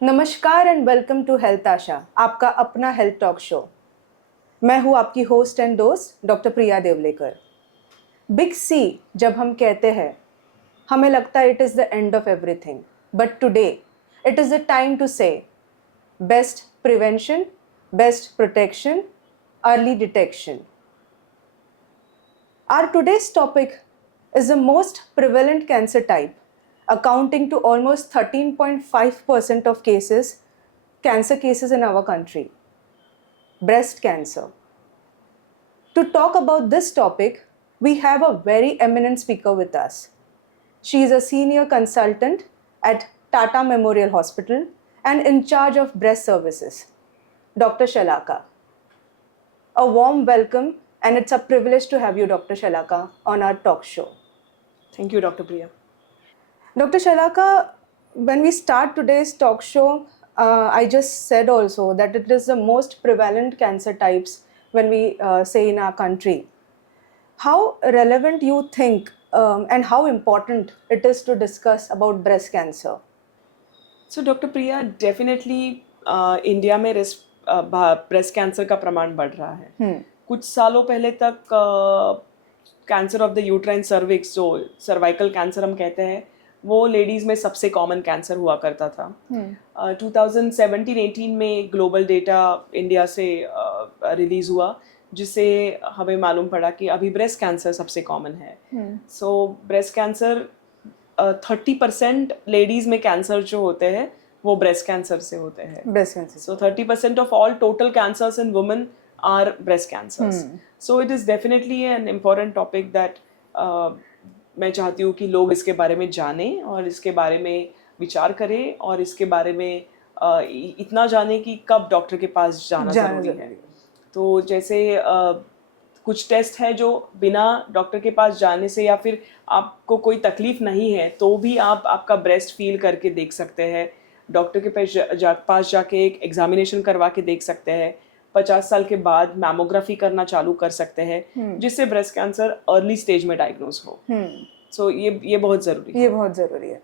नमस्कार and welcome to health Asha, आपका अपना हेल्थ टॉक शो। मैं हूँ आपकी होस्ट एंड दोस्त doctor Priya Devlekar. Big C जब हम कहते हैं, हमें लगता है it is the end of everything, but today it is the time to say best prevention, best protection, early detection. Our today's topic is the most prevalent cancer type, accounting to almost 13.5% of cancer cases in our country, breast cancer. To talk about this topic, we have a very eminent speaker with us. She is a senior consultant at Tata Memorial Hospital and in charge of breast services, Dr. Shalaka. A warm welcome, and it's a privilege to have you, Dr. Shalaka, on our talk show. Thank you, Dr. Priya. Dr. Shalaka, when we start today's talk show, I just said also that it is the most prevalent cancer types when we say in our country. How relevant you think and how important it is to discuss about breast cancer? So, Dr. Priya, definitely India में breast cancer का प्रमाण बढ़ रहा है। कुछ सालों पहले तक cancer of the uterine cervix, जो सर्वाइकल कैंसर हम कहते हैं, वो लेडीज़ में सबसे कॉमन कैंसर हुआ करता था। 2017-18 में ग्लोबल डेटा इंडिया से रिलीज़ हुआ, जिससे हमें मालूम पड़ा कि अभी ब्रेस्ट कैंसर सबसे कॉमन है। सो ब्रेस्ट कैंसर 30% लेडीज़ में कैंसर जो होते हैं वो ब्रेस्ट कैंसर से होते हैं। Breast cancer. So 30% of all total cancers in women are breast cancers. So it is definitely an important topic that मैं चाहती हूँ कि लोग इसके बारे में जानें और इसके बारे में विचार करें और इसके बारे में इतना जानें कि कब डॉक्टर के पास जाना ज़रूरी है। तो जैसे कुछ टेस्ट है जो बिना डॉक्टर के पास जाने से या फिर आपको कोई तकलीफ नहीं है तो भी आप आपका ब्रेस्ट फील करके देख सकते हैं। डॉक्टर के पास जाके एक एग्जामिनेशन करवा के देख सकते हैं। 50 साल के बाद मैमोग्राफी करना चालू कर सकते हैं, जिससे ब्रेस्ट कैंसर अर्ली स्टेज में डायग्नोज हो। सो ये बहुत ज़रूरी है। ये बहुत ज़रूरी है।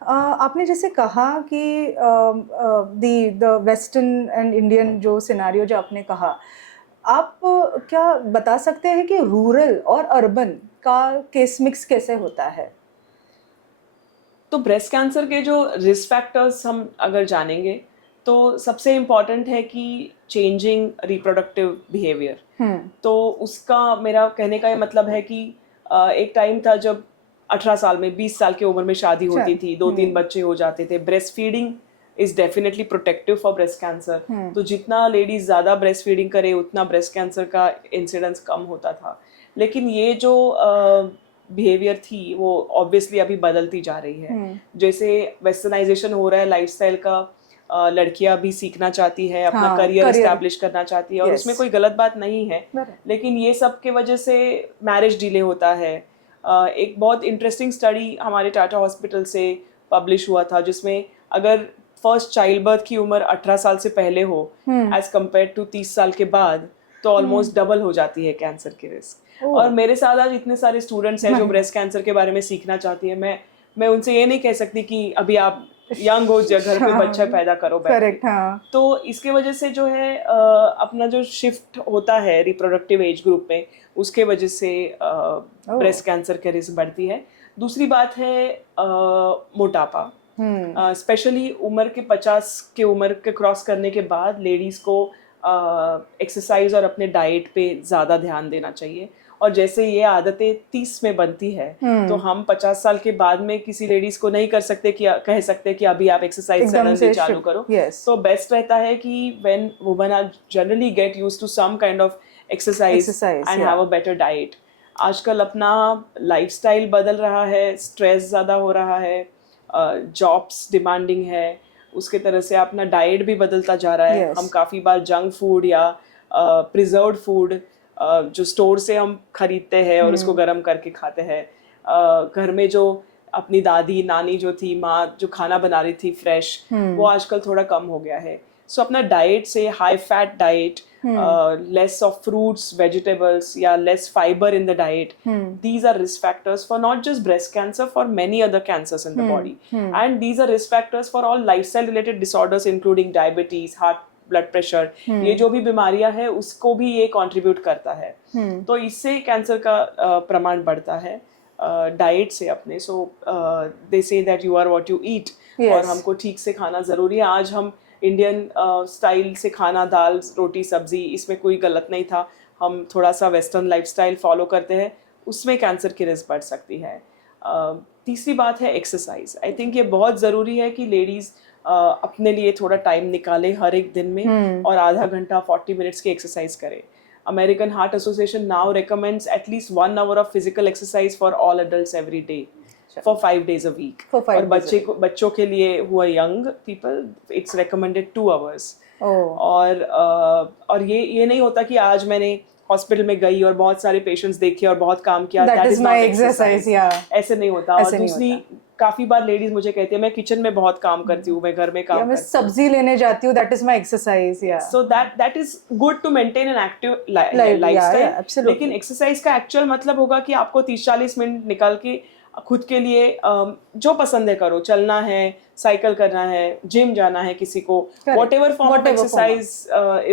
आपने जैसे कहा कि द वेस्टर्न एंड इंडियन जो सिनारियो जो आपने कहा, आप क्या बता सकते हैं कि रूरल और अर्बन का केस मिक्स कैसे होता है? तो ब्रेस्ट कैंसर के जो रिस्क फैक्टर्स हम अगर जानेंगे तो सबसे इम्पॉर्टेंट है कि चेंजिंग रिप्रोडक्टिव बिहेवियर। तो उसका मेरा कहने का ये मतलब है कि एक टाइम था जब 18 साल में 20 साल की उम्र में शादी होती थी, 2-3 बच्चे हो जाते थे। Breast feeding is definitely protective for breast cancer. तो जितना लेडीज ज़्यादा ब्रेस्ट फीडिंग करे उतना ब्रेस्ट कैंसर का इंसिडेंस कम होता था। लेकिन ये जो बिहेवियर थी वो ऑब्वियसली अभी बदलती जा रही है। जैसे वेस्टर्नाइजेशन हो रहा है लाइफस्टाइल का, लड़कियां भी सीखना चाहती है, अपना करियर एस्टैब्लिश करना चाहती है और उसमें कोई गलत बात नहीं है। लेकिन ये सब के वजह से मैरिज डिले होता है। एक बहुत इंटरेस्टिंग स्टडी हमारे टाटा हॉस्पिटल से पब्लिश हुआ था, जिसमें अगर फर्स्ट चाइल्ड बर्थ की उम्र 18 साल से पहले हो एज कम्पेयर टू 30 साल के बाद, तो ऑलमोस्ट डबल हो जाती है कैंसर की रिस्क। और मेरे साथ आज इतने सारे स्टूडेंट्स हैं जो ब्रेस्ट कैंसर के बारे में सीखना चाहती है। मैं उनसे ये नहीं कह सकती कि अभी आप यंग हो, घर पे बच्चा पैदा करो। करेक्ट, हाँ। तो इसके वजह से जो है अपना जो शिफ्ट होता है रिप्रोडक्टिव एज ग्रुप में, उसके वजह से ब्रेस्ट कैंसर के रिस्क बढ़ती है। दूसरी बात है मोटापा। स्पेशली उम्र के 50 के उम्र के क्रॉस करने के बाद लेडीज को एक्सरसाइज और अपने डाइट पे ज़्यादा ध्यान देना चाहिए। और जैसे ये आदतें 30 में बनती है, तो हम 50 साल के बाद में किसी लेडीज को नहीं कर सकते कि कह सकते कि अभी आप एक्सरसाइज करना चालू करो। तो बेस्ट रहता है कि when women are generally get used to some kind of exercise and have a better diet. आजकल अपना लाइफस्टाइल बदल रहा है, स्ट्रेस ज़्यादा हो रहा है, जॉब्स डिमांडिंग है, उसके तरह से अपना डाइट भी बदलता जा रहा है। हम काफ़ी बार जंक फूड या प्रिजर्व्ड फूड जो स्टोर से हम खरीदते हैं और उसको गर्म करके खाते हैं। घर में जो अपनी दादी नानी जो थी, माँ जो खाना बना रही थी फ्रेश, वो आजकल थोड़ा कम हो गया है। सो अपना डाइट से high fat diet, less of fruits vegetables या less fibre in the diet, these are risk factors for not just breast cancer, for many other cancers in the body. And these are risk factors for all lifestyle related disorders including diabetes, heart, blood pressure, ये जो भी बीमारियां हैं उसको भी ये contribute करता है. तो इससे कैंसर का प्रमाण बढ़ता है डाइट से अपने. So they say that you are what you eat, और हमको ठीक से खाना ज़रूरी है. आज हम इंडियन स्टाइल से खाना, दाल रोटी सब्जी, इसमें कोई गलत नहीं था. हम थोड़ा सा वेस्टर्न लाइफस्टाइल फॉलो करते हैं, उसमें कैंसर की रिस्क बढ़ सकती है. तीसरी बात है एक्सरसाइज. आई थिंक ये बहुत ज़रूरी है कि लेडीज़ अपने लिए थोड़ा टाइम निकाले हर एक दिन में और आधा घंटा 40 मिनट्स की एक्सरसाइज करें. American heart association now recommends at least 1 hour of physical exercise for all adults every day for 5 days a week. और बच्चों के लिए who are young people it's recommended 2 hours. और ये नहीं होता कि आज मैंने हॉस्पिटल में गई और बहुत सारे पेशेंट्स देखे और बहुत काम किया, that is my exercise. ऐसे नहीं होता. और दूसरी, काफी बार लेडीज मुझे कहती है मैं किचन में बहुत काम करती हूँ, मैं घर में काम करती हूँ, मैं सब्जी लेने जाती हूँ, that is my exercise. So that is good to maintain an active lifestyle. लेकिन एक्सरसाइज का एक्चुअल मतलब होगा कि आपको 30-40 मिनट निकाल के खुद के लिए जो पसंद है करो. चलना है, साइकिल करना है, जिम जाना है किसी को, whatever form of exercise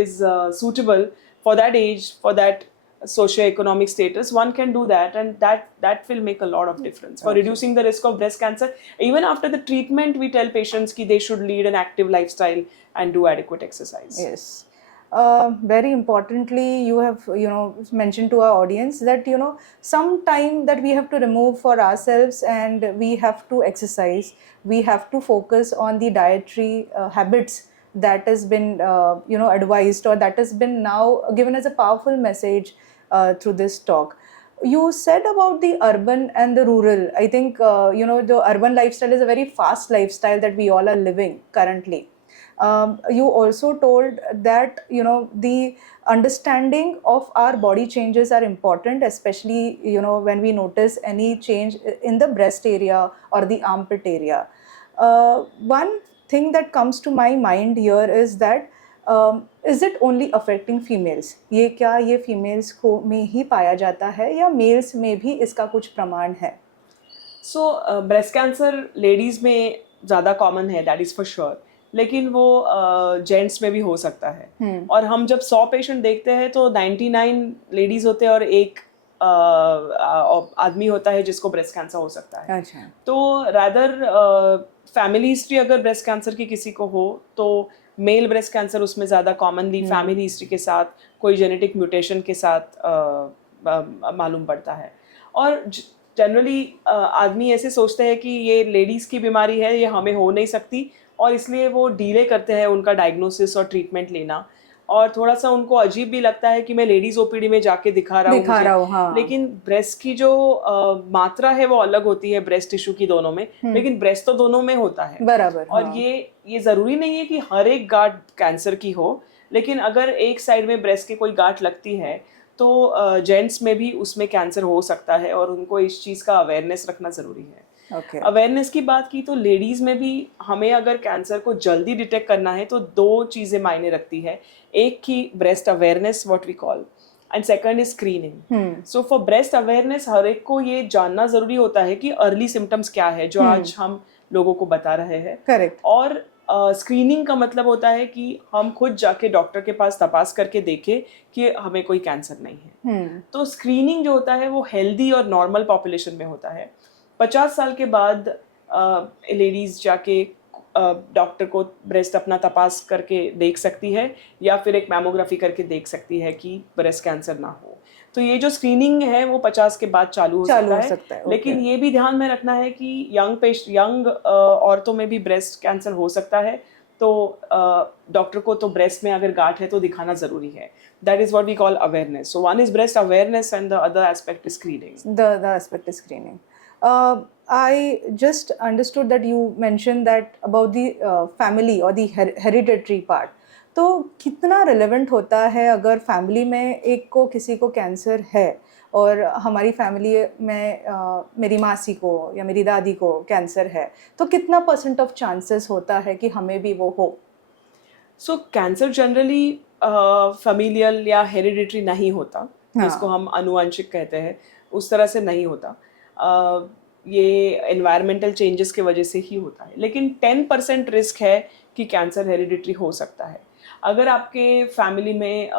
is suitable for that age, for that socio-economic status, one can do that, and that will make a lot of difference for reducing the risk of breast cancer. Even after the treatment, we tell patients ki they should lead an active lifestyle and do adequate exercise. Yes. Very importantly, you have mentioned to our audience that some time that we have to remove for ourselves, and we have to exercise. We have to focus on the dietary habits that has been advised, or that has been now given as a powerful message through this talk. You said about the urban and the rural. I think the urban lifestyle is a very fast lifestyle that we all are living currently. You also told that the understanding of our body changes are important, especially when we notice any change in the breast area or the armpit area. One thing that comes to my mind here is that is it only affecting females? ये females को में ही पाया जाता है या males में भी इसका कुछ प्रमाण है? So breast cancer ladies में ज़्यादा common है, that is for sure. लेकिन वो जेंट्स में भी हो सकता है. और हम जब 100 पेशेंट देखते हैं तो 99 लेडीज होते हैं और एक आदमी होता है जिसको ब्रेस्ट कैंसर हो सकता है. अच्छा. तो रादर फैमिली हिस्ट्री अगर ब्रेस्ट कैंसर की किसी को हो तो मेल ब्रेस्ट कैंसर उसमें ज़्यादा कॉमनली फैमिली हिस्ट्री के साथ, कोई जेनेटिक म्यूटेशन के साथ मालूम पड़ता है. और जनरली आदमी ऐसे सोचते हैं कि ये लेडीज़ की बीमारी है, ये हमें हो नहीं सकती, और इसलिए वो डिले करते हैं उनका डायग्नोसिस और ट्रीटमेंट लेना. और थोड़ा सा उनको अजीब भी लगता है कि मैं लेडीज ओपीडी में जाके दिखा रहा हूँ. हाँ. लेकिन ब्रेस्ट की जो मात्रा है वो अलग होती है ब्रेस्ट टिश्यू की दोनों में, लेकिन ब्रेस्ट तो दोनों में होता है बराबर. और हाँ. ये जरूरी नहीं है कि हर एक गांठ कैंसर की हो, लेकिन अगर एक साइड में ब्रेस्ट की कोई गांठ लगती है तो जेंट्स में भी उसमें कैंसर हो सकता है, और उनको इस चीज़ का अवेयरनेस रखना ज़रूरी है. अवेयरनेस की बात की तो लेडीज़ में भी हमें अगर कैंसर को जल्दी डिटेक्ट करना है तो 2 चीज़ें मायने रखती है. एक की breast awareness what we call, and second is screening. So for breast awareness हर एक को ये जानना ज़रूरी होता है कि अर्ली सिम्टम्स क्या है जो आज हम लोगों को बता रहे हैं. करेक्ट. और स्क्रीनिंग का मतलब होता है कि हम खुद जाके डॉक्टर के पास तपास करके देखें कि हमें कोई कैंसर नहीं है. तो स्क्रीनिंग जो होता है वो हेल्दी और नॉर्मल पॉपुलेशन में होता है. 50 साल के बाद लेडीज़ जाके डॉक्टर को ब्रेस्ट अपना तपास करके देख सकती है, या फिर एक मैमोग्राफी करके देख सकती है कि ब्रेस्ट कैंसर ना हो. तो ये जो स्क्रीनिंग है वो 50 के बाद चालू हो सकता है. लेकिन ये भी ध्यान में रखना है कि यंग औरतों में भी ब्रेस्ट कैंसर हो सकता है, तो डॉक्टर को तो ब्रेस्ट में अगर गांठ है तो दिखाना ज़रूरी है. That is what we call awareness. So one is breast awareness and the other aspect is screening. The aspect is screening. I just understood that you mentioned that about the family or the hereditary part. तो कितना relevant होता है अगर family में एक को किसी को कैंसर है और हमारी फैमिली में मेरी मासी को या मेरी दादी को कैंसर है, तो कितना % ऑफ चांसेस होता है कि हमें भी वो हो? सो कैंसर जनरली familial या हेरिडिटरी नहीं होता, जिसको हम अनुवांशिक कहते हैं, उस तरह से नहीं होता. ये एनवायरमेंटल चेंजेस के वजह से ही होता है. लेकिन 10% रिस्क है कि कैंसर हेरिडिटरी हो सकता है. अगर आपके फैमिली में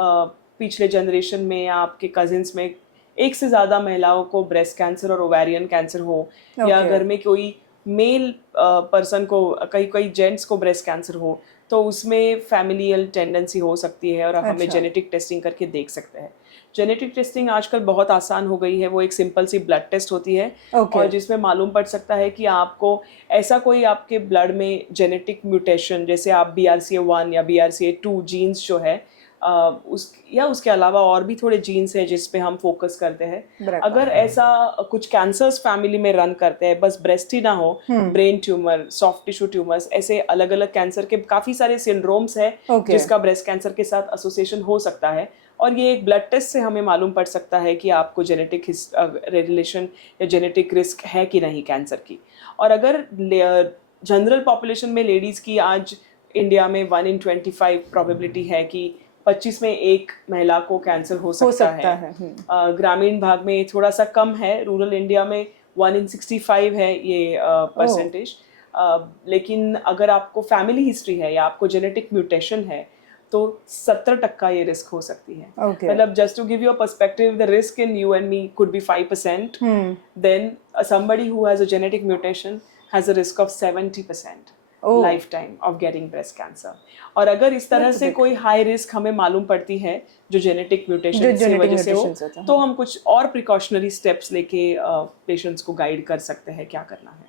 पिछले जनरेशन में या आपके कजिन्स में एक से ज़्यादा महिलाओं को ब्रेस्ट कैंसर और ओवेरियन कैंसर हो, या घर में कोई मेल पर्सन को, कई जेंट्स को ब्रेस्ट कैंसर हो, तो उसमें फैमिलियल टेंडेंसी हो सकती है और हमें जेनेटिक टेस्टिंग करके देख सकते हैं. जेनेटिक टेस्टिंग आजकल बहुत आसान हो गई है. वो एक सिंपल सी ब्लड टेस्ट होती है और जिसमें मालूम पड़ सकता है कि आपको ऐसा कोई आपके ब्लड में जेनेटिक म्यूटेशन, जैसे आप BRCA1 या BRCA2 जीन्स जो है उसके अलावा और भी थोड़े जीन्स हैं जिस पे हम फोकस करते हैं. अगर ऐसा कुछ कैंसर्स फैमिली में रन करते हैं, बस ब्रेस्ट ही ना हो, brain tumour, soft tissue tumours, ऐसे अलग अलग कैंसर के काफी सारे सिंड्रोम्स हैं जिसका ब्रेस्ट कैंसर के साथ एसोसिएशन हो सकता है. और ये एक ब्लड टेस्ट से हमें मालूम पड़ सकता है कि आपको जेनेटिक रिलेशन या जेनेटिक रिस्क है कि नहीं कैंसर की. और अगर जनरल पॉपुलेशन में लेडीज़ की आज इंडिया में 1 in 25 प्रोबेबिलिटी है कि 25 में एक महिला को कैंसर हो सकता है. ग्रामीण भाग में थोड़ा सा कम है, रूरल इंडिया में 1 in 65 है ये परसेंटेज. लेकिन अगर आपको फैमिली हिस्ट्री है या आपको जेनेटिक म्यूटेशन है तो 70% ये रिस्क हो सकती है. मतलब just to give you a perspective, the risk in you and me could be 5%, then somebody who has a genetic mutation has a risk of 70% lifetime of getting breast cancer. और अगर इस तरह से कोई हाई रिस्क हमें मालूम पड़ती है जो जेनेटिक म्यूटेशन की वजह से हो, तो हम कुछ और प्रिकॉशनरी स्टेप्स लेके पेशेंट्स को गाइड कर सकते हैं क्या करना है.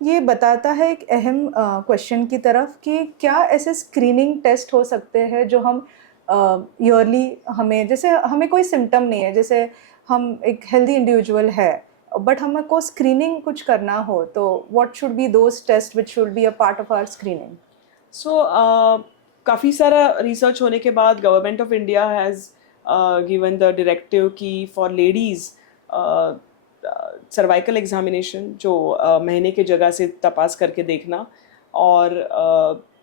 ये बताता है एक अहम क्वेश्चन की तरफ कि क्या ऐसे स्क्रीनिंग टेस्ट हो सकते हैं जो हम ईयरली हमें, जैसे हमें कोई सिम्टम नहीं है, जैसे हम एक हेल्दी इंडिविजुअल है बट हमको स्क्रीनिंग कुछ करना हो, तो what should be those test which should be a part of our screening. So काफ़ी सारा रिसर्च होने के बाद government of India has given the directive कि फॉर लेडीज़ सर्वाइकल एग्जामिनेशन जो महीने के जगह से तपास करके देखना, और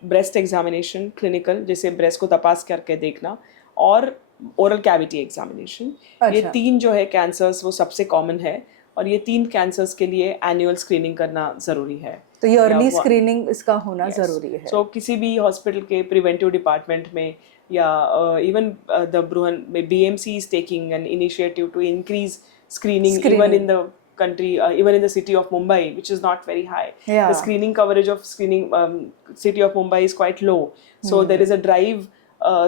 ब्रेस्ट एग्जामिनेशन क्लिनिकल जैसे ब्रेस्ट को तपास करके देखना, और ओरल कैविटी एग्जामिनेशन, ये 3 जो है कैंसर्स वो सबसे कॉमन है. और ये 3 कैंसर्स के लिए एनुअल स्क्रीनिंग करना ज़रूरी है. तो ईयरली स्क्रीनिंग इसका होना ज़रूरी है. सो किसी भी हॉस्पिटल के प्रिवेंटिव डिपार्टमेंट में या इवन द ब्रुहन में BMC is taking an initiative to increase screening even in the country, even in the city of Mumbai, which is not very high. The screening coverage of city of Mumbai is quite low. So there is a drive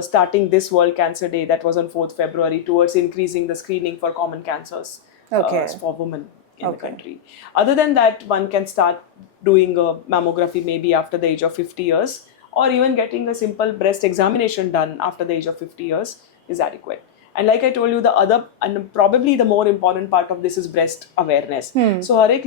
starting this World Cancer Day that was on 4th February towards increasing the screening for common cancers for women in the country. Other than that, one can start doing a mammography maybe after the age of 50 years, or even getting a simple breast examination done after the age of 50 years is adequate. And like I told you, the other and probably the more important part of this is breast awareness. So हर एक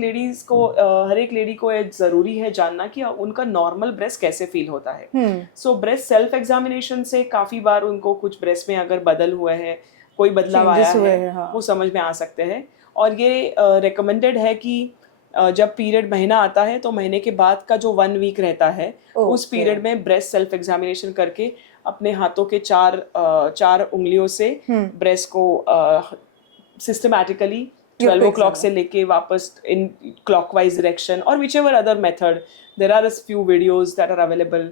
lady को ये ज़रूरी है जानना कि उनका normal breast कैसे feel होता है. सो ब्रेस्ट सेल्फ एग्जामिनेशन से काफ़ी बार उनको कुछ ब्रेस्ट में अगर बदल हुए हैं, कोई बदलाव आया है, वो समझ में आ सकते हैं. और ये रिकमेंडेड है कि जब पीरियड महीना आता है तो महीने के बाद का जो 1 वीक रहता है उस पीरियड में ब्रेस्ट सेल्फ एग्जामिनेशन करके अपने हाथों के 4 उंगलियों से ब्रेस्ट को सिस्टमैटिकली 12 o'clock से लेके वापस इन क्लॉकवाइज डायरेक्शन और whichever other method. There are a few videos that are available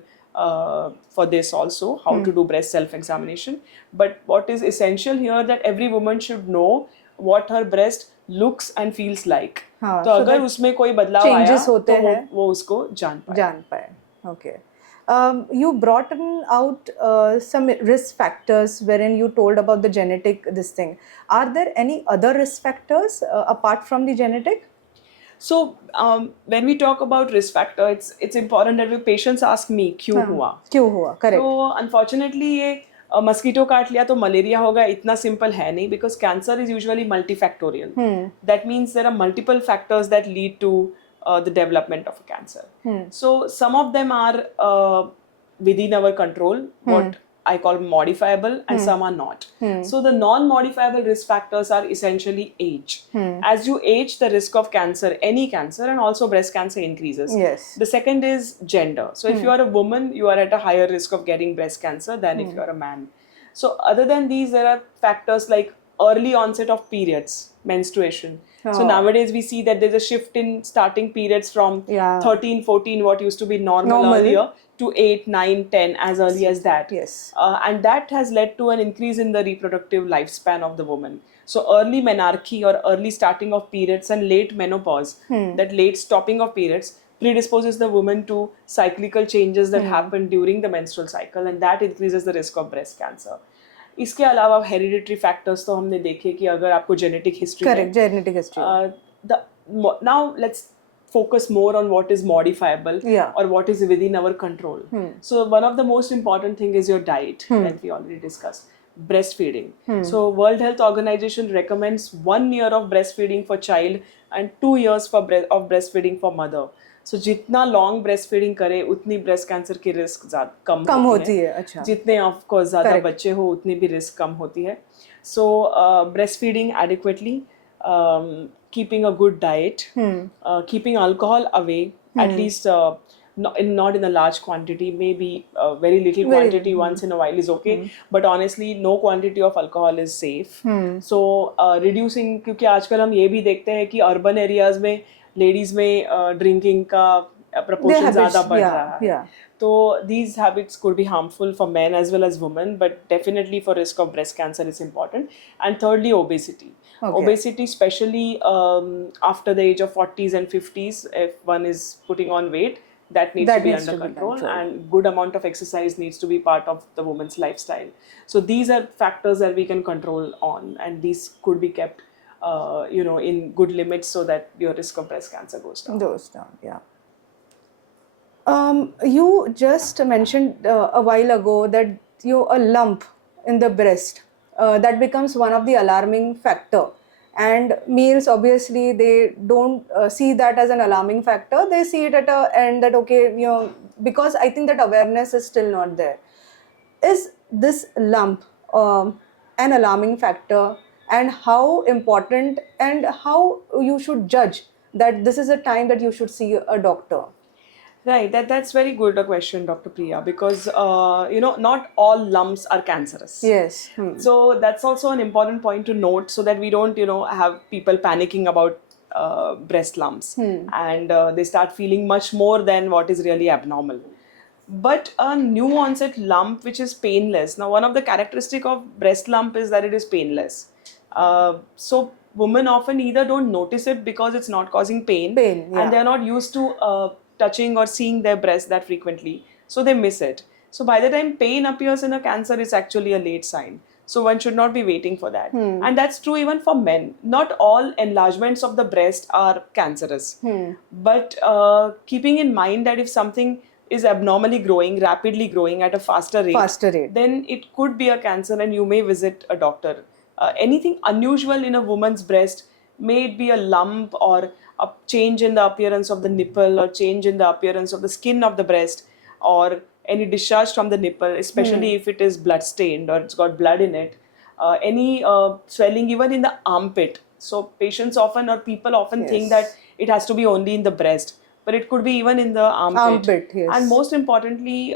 for this also, how to do breast self examination. But what is essential here that every woman should know what her breast looks and feels like. तो अगर उसमें कोई बदलाव आया तो वो उसको जान पाए. Okay. You brought out some risk factors wherein you told about the genetic this thing. Are there any other risk factors apart from the genetic? So when we talk about risk factor, it's important that patients ask me क्यों हुआ. Correct. So unfortunately ये mosquito काट लिया तो malaria होगा इतना simple है नहीं, because cancer is usually multifactorial. That means there are multiple factors that lead to the development of a cancer. So some of them are within our control. What I call modifiable and some are not. So the non-modifiable risk factors are essentially age. As you age, the risk of cancer, any cancer, and also breast cancer increases. Yes. The second is gender. So if you are a woman, you are at a higher risk of getting breast cancer than if you are a man. So other than these, there are factors like early onset of periods, menstruation. So nowadays we see that there's a shift in starting periods from 13, 14, what used to be normal earlier, to 8, 9, 10, as early as that. Yes. And that has led to an increase in the reproductive lifespan of the woman. So early menarche or early starting of periods and late menopause, that late stopping of periods, predisposes the woman to cyclical changes that happen during the menstrual cycle, and that increases the risk of breast cancer. इसके अलावा hereditary factors तो हमने देखे कि अगर आपको genetic history Correct, genetic history. Now let's focus more on what is modifiable or what is within our control. So one of the most important thing is your diet that we already discussed. Breastfeeding. So World Health Organization recommends 1 year of breastfeeding for child and 2 years of breastfeeding for mother. So जितना long breast feeding करे उतनी breast cancer की risk कम होती है. अच्छा. जितने आपको ज़्यादा बच्चे हो उतनी भी रिस्क कम होती है. So breast feeding adequately, keeping a good diet, keeping alcohol away, at least not in a large quantity, maybe very little quantity once in a while is okay, but honestly no quantity of alcohol is safe. So reducing, क्योंकि आजकल हम ये भी देखते हैं कि urban areas में ladies में ड्रिंकिंग का proportion ज़्यादा बढ़ रहा है. So these habits could be harmful for men as well as women, but definitely for risk of breast cancer is important. And thirdly, obesity. Obesity, especially after the age of 40s and 50s, if one is putting on weight, that needs to be under control, and good amount of exercise needs to be part of the woman's lifestyle. So these are factors that we can control on, and these could be kept in good limits so that your risk of breast cancer goes down. Yeah. You just mentioned a while ago that a lump in the breast that becomes one of the alarming factor, and males obviously they don't see that as an alarming factor. They see it at a end that because I think that awareness is still not there. Is this lump an alarming factor, and how important and how you should judge that this is a time that you should see a doctor? Right, that's very good a question, Dr. Priya, because not all lumps are cancerous. Yes. So that's also an important point to note, so that we don't have people panicking about breast lumps and they start feeling much more than what is really abnormal. But a new onset lump which is painless. Now, one of the characteristic of breast lump is that it is painless. So women often either don't notice it because it's not causing pain and they're not used to touching or seeing their breast that frequently, so they miss it. So by the time pain appears in a cancer, it's actually a late sign. So one should not be waiting for that. And that's true even for men. Not all enlargements of the breast are cancerous. But keeping in mind that if something is abnormally growing, rapidly growing at a faster rate, then it could be a cancer and you may visit a doctor. Anything unusual in a woman's breast, may it be a lump or a change in the appearance of the nipple or change in the appearance of the skin of the breast or any discharge from the nipple, especially if it is blood stained or it's got blood in it, any swelling even in the armpit. So patients often or people often think that it has to be only in the breast, but it could be even in the armpit. And most importantly,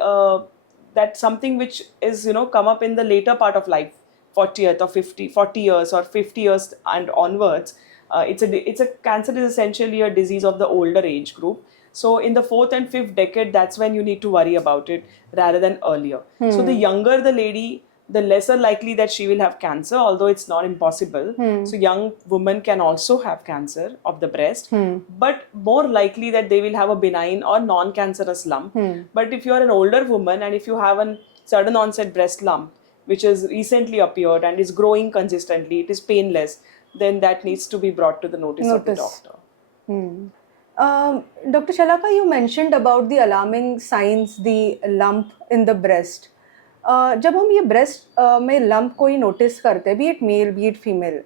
that's something which is come up in the later part of life, 40th or 40 years or 50 years and onwards. It's a cancer is essentially a disease of the older age group. So in the 4th and 5th decade, that's when you need to worry about it rather than earlier. So the younger the lady, the lesser likely that she will have cancer, although it's not impossible. So young women can also have cancer of the breast, but more likely that they will have a benign or non-cancerous lump. But if you are an older woman and if you have a sudden onset breast lump, which has recently appeared and is growing consistently, it is painless, then that needs to be brought to the notice of the doctor. Dr. Shalaka, you mentioned about the alarming signs, the lump in the breast. जब हम ये breast में lump कोई notice करते, be it male, be it female,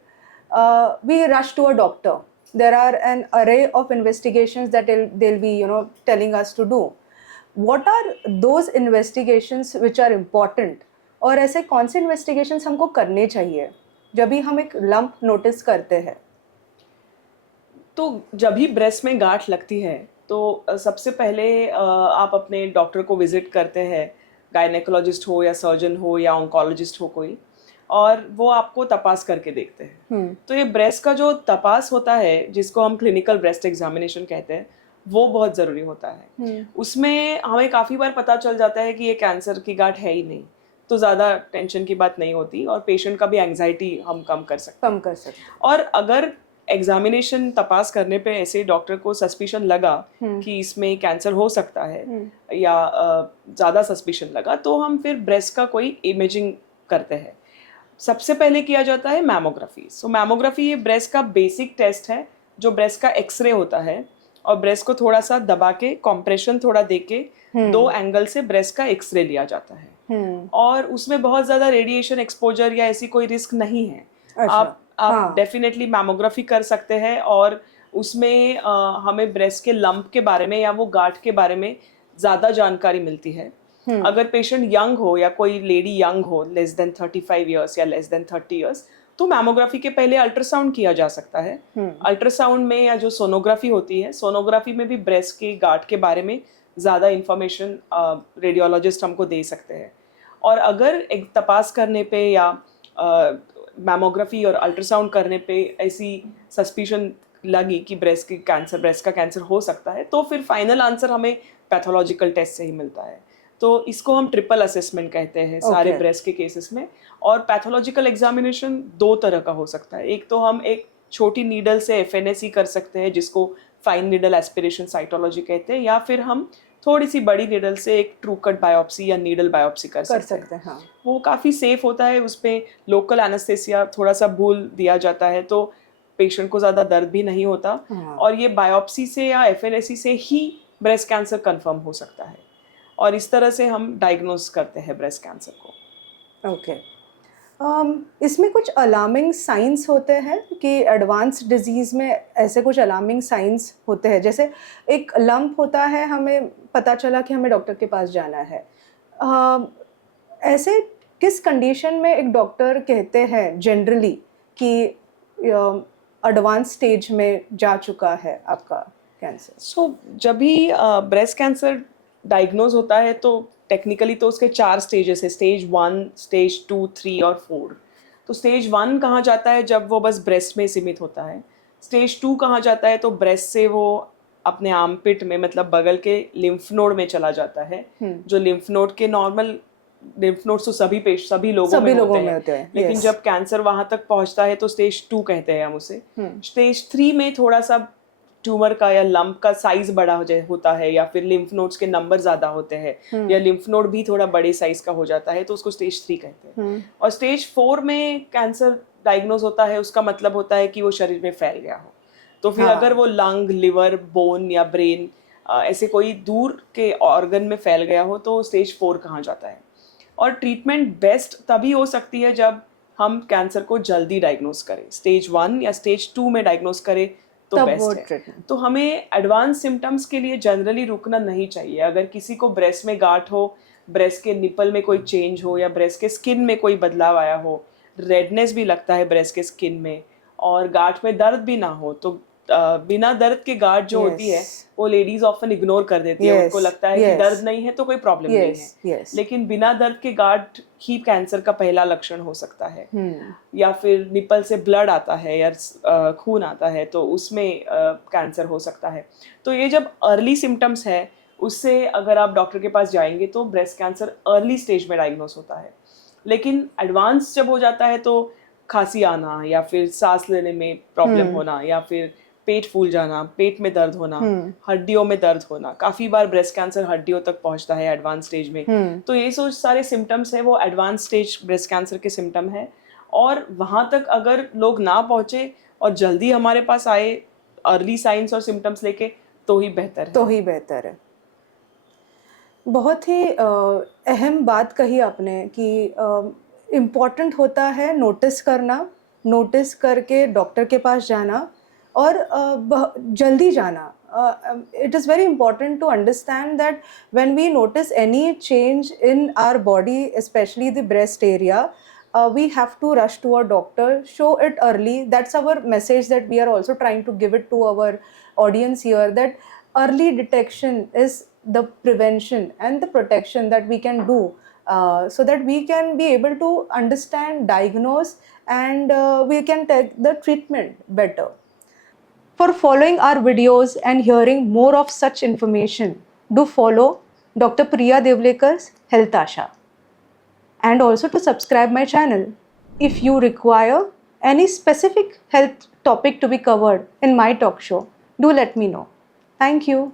we rush to a doctor. There are an array of investigations that they'll be telling us to do. What are those investigations which are important, और ऐसे कौन से investigations हमको करने चाहिए जब भी हम एक लंप नोटिस करते हैं? तो जब भी ब्रेस्ट में गांठ लगती है तो सबसे पहले आप अपने डॉक्टर को विजिट करते हैं, गायनेकोलॉजिस्ट हो या सर्जन हो या ऑन्कोलॉजिस्ट हो कोई, और वो आपको तपास करके देखते हैं। तो ये ब्रेस्ट का जो तपास होता है, जिसको हम क्लिनिकल ब्रेस्ट एग्जामिनेशन कहते हैं, वो बहुत ज़रूरी होता है। उसमें हमें काफ़ी बार पता चल जाता है कि ये कैंसर की गांठ है ही नहीं, तो ज़्यादा टेंशन की बात नहीं होती और पेशेंट का भी एंग्जाइटी हम कम कर सकते हैं। और अगर एग्जामिनेशन तपास करने पे ऐसे डॉक्टर को सस्पिशन लगा कि इसमें कैंसर हो सकता है या ज़्यादा सस्पिशन लगा, तो हम फिर ब्रेस्ट का कोई इमेजिंग करते हैं। सबसे पहले किया जाता है मैमोग्राफी। सो मैमोग्राफी ये ब्रेस्ट का बेसिक टेस्ट है, जो ब्रेस्ट का एक्सरे होता है, और ब्रेस्ट को थोड़ा सा दबा के कॉम्प्रेशन थोड़ा दे के 2 एंगल से ब्रेस्ट का एक्सरे लिया जाता है। और उसमें बहुत ज़्यादा रेडिएशन एक्सपोजर या ऐसी कोई रिस्क नहीं है। अच्छा, आप डेफिनेटली मैमोग्राफी कर सकते हैं, और उसमें हमें ब्रेस्ट के लंप के बारे में या वो गांठ के बारे में ज़्यादा जानकारी मिलती है। अगर पेशेंट यंग हो या कोई लेडी यंग हो, लेस देन 35 ईयर्स या लेस देन 30 ईयर्स, तो मैमोग्राफी के पहले अल्ट्रासाउंड किया जा सकता है। अल्ट्रासाउंड में या जो सोनोग्राफी होती है, सोनोग्राफी में भी ब्रेस्ट के गांठ के बारे में ज़्यादा इंफॉर्मेशन रेडियोलॉजिस्ट हमको दे सकते हैं। और अगर एक तपास करने पे या मैमोग्राफी और अल्ट्रासाउंड करने पे ऐसी सस्पिशन लगी कि ब्रेस्ट का कैंसर हो सकता है, तो फिर फाइनल आंसर हमें पैथोलॉजिकल टेस्ट से ही मिलता है। तो इसको हम ट्रिपल असेसमेंट कहते हैं सारे ब्रेस्ट के केसेस में। और पैथोलॉजिकल एग्जामिनेशन 2 तरह का हो सकता है। एक तो हम एक छोटी नीडल से FNAC कर सकते हैं, जिसको फाइन नीडल एस्पिरेशन साइटोलॉजी कहते हैं, या फिर हम थोड़ी सी बड़ी नीडल से एक ट्रू कट बायोप्सी या नीडल बायोप्सी कर सकते हैं। हाँ। वो काफ़ी सेफ होता है, उसमें लोकल एनेस्थेसिया थोड़ा सा भूल दिया जाता है, तो पेशेंट को ज़्यादा दर्द भी नहीं होता। और ये बायोप्सी से या FNAC से ही ब्रेस्ट कैंसर कंफर्म हो सकता है, और इस तरह से हम डायग्नोज करते हैं ब्रेस्ट कैंसर को। ओके। इसमें कुछ अलार्मिंग साइंस होते हैं कि एडवांस डिजीज़ में ऐसे कुछ अलार्मिंग साइंस होते हैं? जैसे एक लंप होता है, हमें पता चला कि हमें डॉक्टर के पास जाना है। ऐसे किस कंडीशन में एक डॉक्टर कहते हैं जनरली कि एडवांस स्टेज में जा चुका है आपका कैंसर? सो जब भी ब्रेस्ट कैंसर डायग्नोज होता है, तो टेक्निकली तो उसके 4 स्टेजेस है, स्टेज 1, स्टेज 2, 3 और 4। तो स्टेज 1 कहाँ जाता है जब वो बस ब्रेस्ट में सीमित होता है। स्टेज 2 कहाँ जाता है तो ब्रेस्ट से वो अपने आर्मपिट में, मतलब बगल के लिम्फ नोड में चला जाता है। जो लिम्फ नोड के नॉर्मल लिम्फ नोड्स तो सभी लोगों में होते हैं। लेकिन जब कैंसर वहां तक पहुंचता है तो स्टेज 2 कहते हैं हम उसे। स्टेज 3 में थोड़ा सा ट्यूमर का या लंप का साइज बड़ा होता है, या फिर लिम्फ नोड्स के नंबर ज्यादा होते हैं, या लिम्फ नोड भी थोड़ा बड़े साइज का हो जाता है, तो उसको स्टेज 3 कहते हैं। और स्टेज 4 में कैंसर डायग्नोज होता है, उसका मतलब होता है कि वो शरीर में फैल गया हो। तो फिर अगर वो लंग, लिवर, बोन या ब्रेन ऐसे कोई दूर के ऑर्गन में फैल गया हो, तो स्टेज 4 कहा जाता है। और ट्रीटमेंट बेस्ट तभी हो सकती है जब हम कैंसर को जल्दी डायग्नोज करें। स्टेज 1 या स्टेज 2 में डायग्नोज करें तो बेस्ट है। तो हमें एडवांस सिम्टम्स के लिए जनरली रुकना नहीं चाहिए। अगर किसी को ब्रेस्ट में गांठ हो, ब्रेस्ट के निपल में कोई चेंज हो, या ब्रेस्ट के स्किन में कोई बदलाव आया हो, रेडनेस भी लगता है ब्रेस्ट के स्किन में, और गांठ में दर्द भी ना हो, तो बिना दर्द के गांठ जो होती है वो लेडीज ऑफन इग्नोर कर देती है। उनको लगता है कि दर्द नहीं है तो कोई प्रॉब्लम नहीं है। लेकिन बिना दर्द के गांठ ही कैंसर का पहला लक्षण हो सकता है। या फिर निपल से ब्लड आता है या खून आता है, तो उसमें कैंसर हो सकता है। तो ये जब अर्ली सिम्टम्स है, उससे अगर आप डॉक्टर के पास जाएंगे तो ब्रेस्ट कैंसर अर्ली स्टेज में डायग्नोस होता है। लेकिन एडवांस जब हो जाता है तो खांसी आना, या फिर सांस लेने में प्रॉब्लम होना, या फिर पेट फूल जाना, पेट में दर्द होना, हड्डियों में दर्द होना, काफी बार ब्रेस्ट कैंसर हड्डियों तक पहुंचता है एडवांस स्टेज में। तो ये सारे सिम्टम्स है वो एडवांस स्टेज ब्रेस्ट कैंसर के सिम्टम है। और वहां तक अगर लोग ना पहुंचे और जल्दी हमारे पास आए अर्ली साइंस और सिम्टम्स लेके, तो ही बेहतर है। बहुत ही अहम बात कही आपने कि इम्पॉर्टेंट होता है नोटिस करना, नोटिस करके डॉक्टर के पास जाना, और जल्दी जाना it is very important to understand that when we notice any change in our body, especially the breast area, we have to rush to a doctor, show it early. That's our message that we are also trying to give it to our audience here, that early detection is the prevention and the protection that we can do, so that we can be able to understand, diagnose, and we can take the treatment better. For following our videos and hearing more of such information, do follow Dr. Priya Devlekar's Health Asha, and also to subscribe my channel. If you require any specific health topic to be covered in my talk show, do let me know. Thank you.